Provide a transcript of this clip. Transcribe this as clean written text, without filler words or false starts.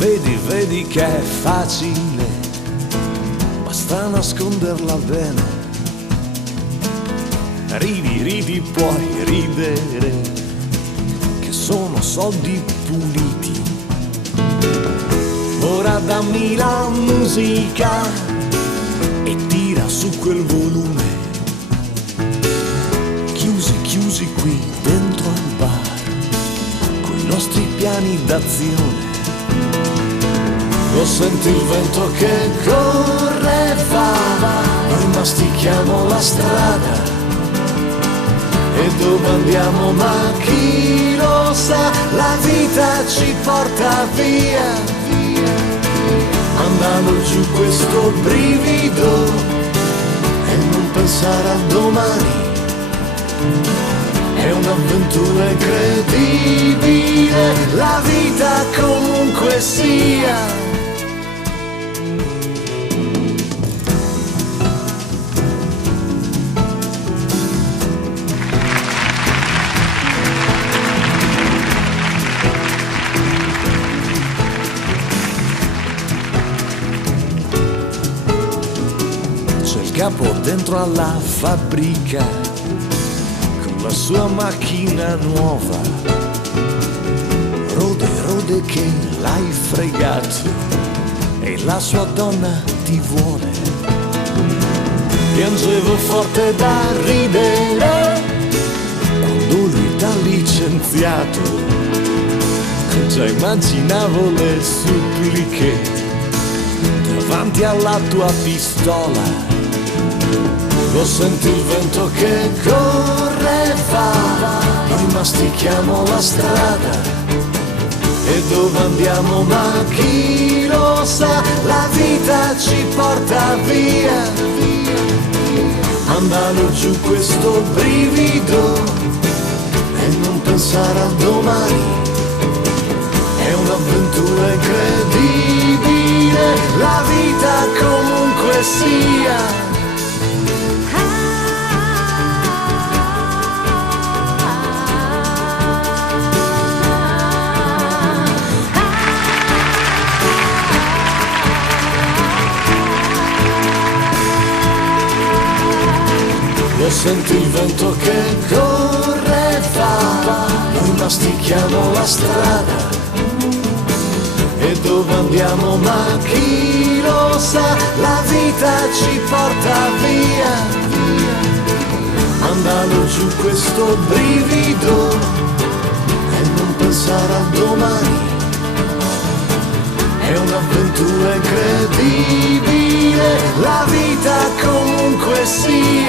Vedi che è facile, basta nasconderla bene. Ridi, puoi ridere, che sono soldi puliti. Ora dammi la musica e tira su quel volume. Chiusi qui dentro al bar, coi nostri piani d'azione. Lo senti il vento che corre e va, noi mastichiamo la strada. E dove andiamo ma chi lo sa, la vita ci porta via, mandando giù questo brivido e non pensare a domani. È un'avventura incredibile, la vita comunque sia. C'è il capo dentro alla fabbrica con la sua macchina nuova. Rode che l'hai fregato e la sua donna ti vuole. Piangevo forte da ridere quando lui t'ha licenziato. Già immaginavo le suppliche davanti alla tua pistola. Lo senti il vento che corre e va, noi mastichiamo la strada. E dove andiamo ma chi lo sa, la vita ci porta via, mandando giù questo brivido e non pensare a domani. È un'avventura incredibile, la vita comunque sia. Lo senti il vento che corre e va, noi mastichiamo la strada. E dove andiamo ma chi lo sa, la vita ci porta via, mandando giù questo brivido e non pensare a domani. È un'avventura incredibile, la vita comunque sia.